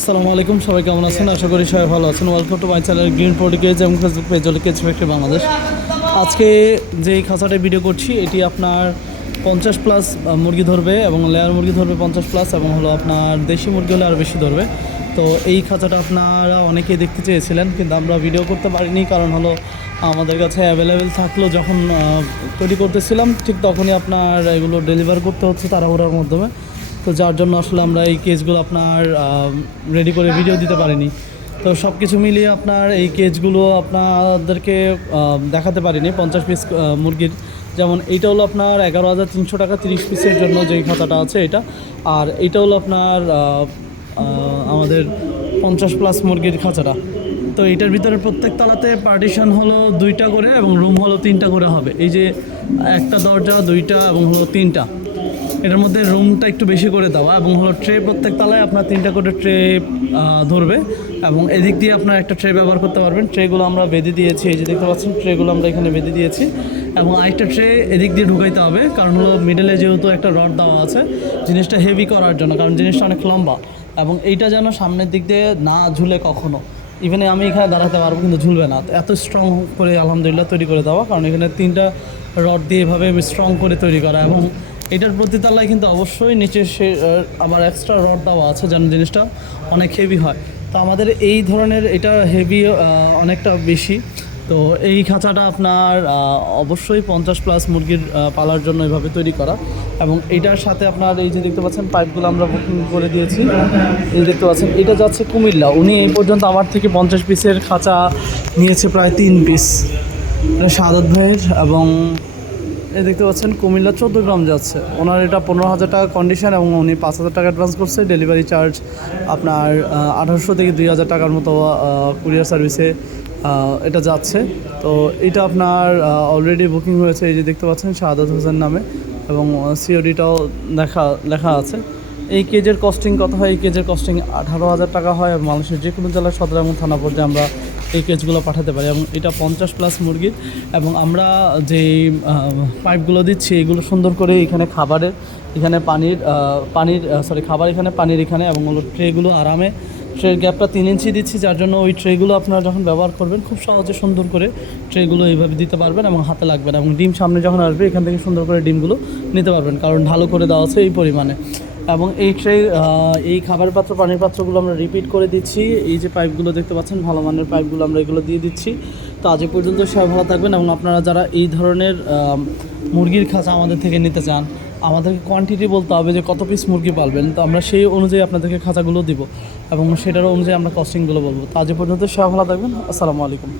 আসসালামু আলাইকুম, সবাই কেমন আছেন? আশা করি সবাই ভালো আছেন। Welcome to my channel green প্রোডিকেজ এবং ফেসবুক পেজ হলো কেচ ফ্যাক্টরি বাংলাদেশ। আজকে যে খাঁচাটা ভিডিও করছি, এটি আপনার পঞ্চাশ প্লাস মুরগি ধরবে এবং লেয়ার মুরগি ধরবে পঞ্চাশ প্লাস এবং হলো আপনার দেশি মুরগি হলে আরও বেশি ধরবে। তো এই খাঁচাটা আপনারা অনেকেই দেখতে চেয়েছিলেন, কিন্তু আমরা ভিডিও করতে পারিনি কারণ হলো আমাদের কাছে অ্যাভেলেবেল থাকল যখন তৈরি করতেছিলাম, ঠিক তখনই আপনার এগুলো ডেলিভার করতে হচ্ছে তাড়াহুড়ার মাধ্যমে। তো যার জন্য আসলে আমরা এই কেসগুলো আপনার রেডি করে ভিডিও দিতে পারিনি। তো সব কিছু মিলিয়ে আপনার এই কেজগুলো আপনাদেরকে দেখাতে পারিনি। পঞ্চাশ পিস মুরগির। যেমন এইটা হলো আপনার এগারো হাজার তিনশো টাকা তিরিশ পিসের জন্য যেই খাতাটা আছে এটা। আর এইটা হলো আপনার আমাদের পঞ্চাশ প্লাস মুরগির খাঁচাটা তো এটার ভিতরে প্রত্যেক তলাতে পার্টিশন হলো দুইটা করে এবং রুম হলো তিনটা করে হবে। এই যে একটা দরজা, দুইটা এবং হলো তিনটা। এটার মধ্যে রুমটা একটু বেশি করে দেওয়া এবং হলো ট্রে প্রত্যেক তলায় আপনার তিনটা করে ট্রে ধরবে এবং এদিক দিয়ে আপনার একটা ট্রে ব্যবহার করতে পারবেন। ট্রেগুলো আমরা বেঁধে দিয়েছি, এই যে দেখতে পাচ্ছেন ট্রেগুলো আমরা এখানে বেঁধে দিয়েছি এবং আরেকটা ট্রে এদিক দিয়ে ঢুকাইতে হবে কারণ হলো মিডলে যেহেতু একটা রড দেওয়া আছে, জিনিসটা হেভি করার জন্য কারণ জিনিসটা অনেক লম্বা এবং এইটা যেন সামনের দিক দিয়ে না ঝুলে কখনো। ইভেনে আমি এখানে দাঁড়াতে পারব কিন্তু ঝুলবে না। এত স্ট্রং করে আলহামদুলিল্লাহ তৈরি করে দেওয়া, কারণ এখানে তিনটা রড দিয়ে এভাবে স্ট্রং করে তৈরি করা এবং এটার প্রতি তালায় কিন্তু অবশ্যই নিচে সে আবার এক্সট্রা রড দেওয়া আছে যেন জিনিসটা অনেক হেভি হয়। তো আমাদের এই ধরনের এটা হেভি অনেকটা বেশি। তো এই খাঁচাটা আপনার অবশ্যই পঞ্চাশ প্লাস মুরগির পালার জন্য এভাবে তৈরি করা। এবং এইটার সাথে আপনার এই যে দেখতে পাচ্ছেন পাইপগুলো আমরা বুকিং করে দিয়েছি। এই দেখতে পাচ্ছেন, এটা যাচ্ছে কুমিল্লা। উনি এই পর্যন্ত আমার থেকে পঞ্চাশ পিসের খাঁচা নিয়েছে প্রায় তিন পিস এটা সাদত ভাইয়ের এবং এই দেখতে পাচ্ছেন, কুমিল্লা চোদ্দ গ্রাম যাচ্ছে। ওনার এটা পনেরো হাজার টাকা কন্ডিশন এবং উনি পাঁচ হাজার টাকা অ্যাডভান্স করছে। ডেলিভারি চার্জ আপনার আঠারোশো থেকে দুই হাজার টাকার মতো কুরিয়ার সার্ভিসে এটা যাচ্ছে। তো এটা আপনার অলরেডি বুকিং হয়েছে, এই যে দেখতে পাচ্ছেন, শাহাদাত হোসেন নামে। এবং সিওডিটাও দেখা, লেখা আছে। এই কেজের কস্টিং কত হয়? এই কেজের কস্টিং আঠারো হাজার টাকা হয়। আর মানুষের যে কোনো জেলার সদর এবং থানা পর্যায়ে আমরা এই কেজগুলো পাঠাতে পারি এবং এটা পঞ্চাশ প্লাস মুরগির এবং আমরা যে পাইপগুলো দিচ্ছি এগুলো সুন্দর করে এখানে খাবারের এখানে পানির পানির সরি খাবার এখানে, পানির এখানে এবং ওগুলো ট্রেগুলো আরামে ট্রের গ্যাপটা তিন ইঞ্চি দিচ্ছি যার জন্য ওই ট্রেগুলো আপনারা যখন ব্যবহার করবেন খুব সহজে সুন্দর করে ট্রেগুলো এইভাবে দিতে পারবেন এবং হাতে লাগবে না এবং ডিম সামনে যখন আসবে এখান থেকে সুন্দর করে ডিমগুলো নিতে পারবেন কারণ ঢালো করে দেওয়া আছে এই পরিমাণে। এবং এই ট্রে এই খাবার পাত্র, পানির পাত্রগুলো আমরা রিপিট করে দিচ্ছি। এই যে পাইপগুলো দেখতে পাচ্ছেন, ভালো মানের পাইপগুলো আমরা এগুলো দিয়ে দিচ্ছি। তো আজ পর্যন্ত সবাই ভালো থাকবেন এবং আপনারা যারা এই ধরনের মুরগির খাঁচা আমাদের থেকে নিতে চান, আমাদেরকে কোয়ান্টিটি বলতে হবে যে কত পিস মুরগি পালবেন। তো আমরা সেই অনুযায়ী আপনাদেরকে খাঁচাগুলো দিব এবং সেটার অনুযায়ী আমরা কস্টিংগুলো বলব। তো আজ পর্যন্ত সবাই ভালো থাকবেন। আসসালামু আলাইকুম।